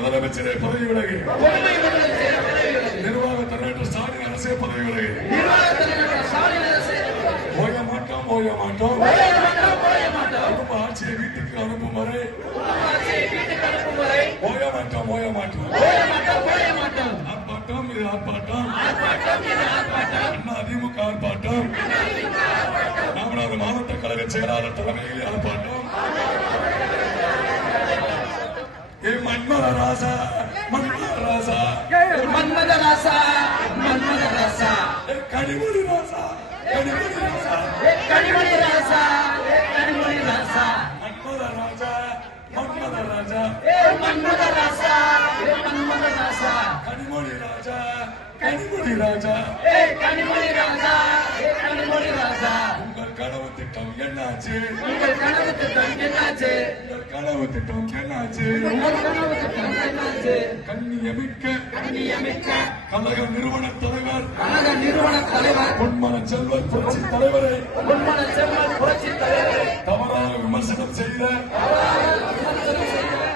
முதலமைச்சரே பதவி விலகு. நிர்வாக தலைவர் ஸ்டாலின் அரசே பதவி விலகு. ஓய மாட்டோம் ஓய மாட்டோம். குடும்ப ஆட்சியை வீட்டுக்கு அனுப்பும் வரை. ஓய மாட்டோம் ஓய மாட்டோம். ஆர்ப்பாட்டம் இது ஆர்ப்பாட்டம். அண்ணா அதிமுக ஆர்ப்பாட்டம். ராமநாத மாவட்ட கழக செயலாளர் தலைமையில் ஆர்ப்பாட்டம். மன்மத ராசா மன்மத ராசா மன்மத ராசா மன்மத ராசா கனிமொழி ராசா கனிமொழி ராசா கனிமொழி ராசா கனிமொழி ராசா மன்மத ராஜா மன்மத ராஜா மன்மத ராசா மன்மத ராசா கனிமொழி ராஜா கனிமொழி ராஜா கனிமொழி ராஜா கனிமொழி ராஜா உங்கள் கனவு திட்டம் என்னாச்சு? உங்கள் கனவு திட்டம் என்னாச்சு? கனவு திட்டம் என்னாச்சு உங்கள் கனவு கண்ணியமிக்க கழக நிறுவன தலைவர். கழக நிறுவன தலைவர் பொன்மன செல்வர் புரட்சி தலைவரை. பொன்மன செல்வர் புரட்சி தலைவரை தவறாக விமர்சனம் செய்த.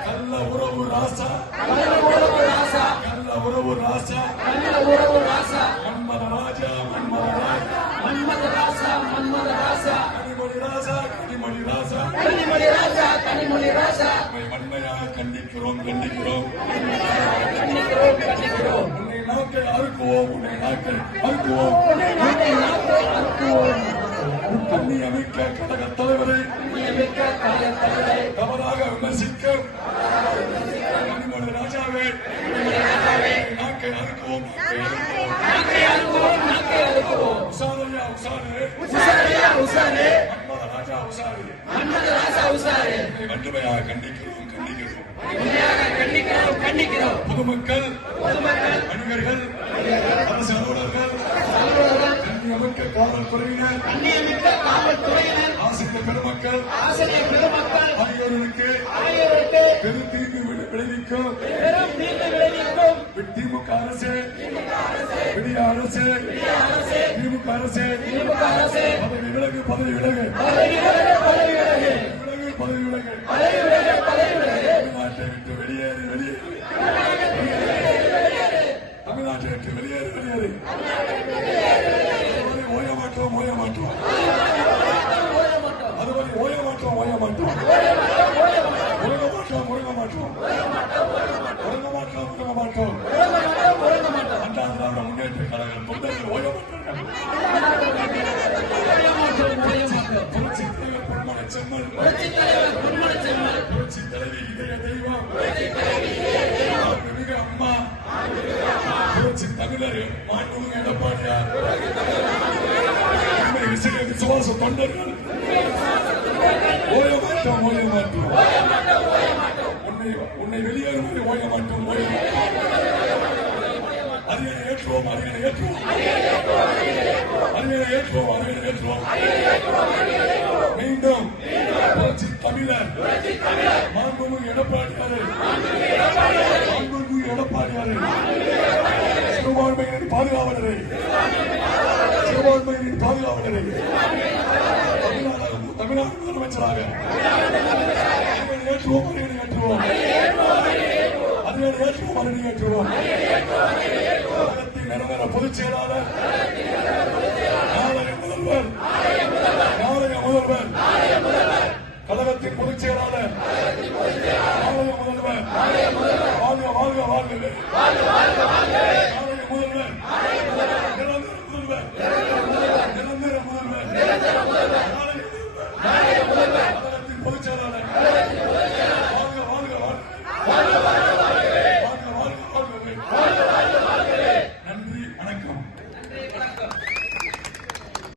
நல்ல உறவு ராசா. நல்ல உறவு ராசா நல்ல உறவு ராசா நல்ல உறவு ராசா மன்மத ராஜா மன்மத ராஜா மன்மத ராசா மன்மத ராசா கனிமொழி ராசா கனிமொழி ராசா கனிமொழி ராஜா கனிமொழி ராஜா உண்மை வன்மையாக கண்டிக்கிறோம். உன்னை நாக்கை அறுக்குவோம் உன்னை நாக்கை அறுக்குவோம் நாட்டை அறுக்குவோம் கண்ணி அமைக்க கழக தலைவரை தவறாக விமர்சிக்க ராஜாவே நாக்கை அறுக்குவோம் நாக்கை அறுக்குவோம் உசாரையா உசாரே மன்மத ராஜா உசாரு மன்மத ராசா உசாரே வன்மையாக கண்டிக்கிறோம் கண்டிக்கிறோம் பொதுமக்கள் வணிகர்கள் அரசு அலுவலர்கள் கண்ணியமிக்க காவல்துறையினர் நியமிக்க காவல்துறையினர் ஆசிரியர் பெருமக்கள் ஆசிரியர் பெருமக்கள் ஆகியோருக்கு ஆகியோருக்கு பெரும் தீங்கு விளைவிக்கும் பெரும் தீர்வு விளைவிக்கும். திமுக அரசு விடிய அரசு திமுக அரசு திமுக அரசு பதவி விலகு பதவி விலகு பதவி விலகு பதவி விலகு பதவி விலகு பதவி விலகு. ஓய மாட்டோம் ஓய மாட்டோம் அதுவரை ஓய மாட்டோம் ஓய மாட்டோம் உறங்க மாட்டோம் உறங்க மாட்டோம் உறங்க மாட்டோம் உறங்க மாட்டோம் எடப்பாடியார் விசுவாச தொண்டர்கள் ஓய மாட்டோம் ஓய மாட்டோம் உன்னை உன்னை வெளியேறும் ஓய மாட்டோம் ஓய அரியணை ஏற்றுவோம் அரியணை ஏற்றுவோம் அரியணை ஏற்றுவோம் அரியணை ஏற்றுவோம் மீண்டும் புரட்சி தமிழர் மாண்புமிகு எடப்பாடியாரே மாண்புமிகு சிறுபான்மையினரின் பாதுகாவலரை. சிறுபான்மையினரின் பாதுகாவலரை. தமிழ்நாடு தமிழ்நாடு முதலமைச்சராக. அரியணை ஏற்றுவோம் அரியணை ஏற்றுவோம். அரியணை ஏற்றுவோம் அரியணை ஏற்றுவோம். கழகத்தின் நிரந்தர பொதுச் செயலாளர் நாளைய முதல்வர் நாளைய முதல்வர் கழகத்தின் பொதுச் செயலாளர் நாளைய முதல்வர் வாழ்க வாழ்க வாழ்க. முதல்வர்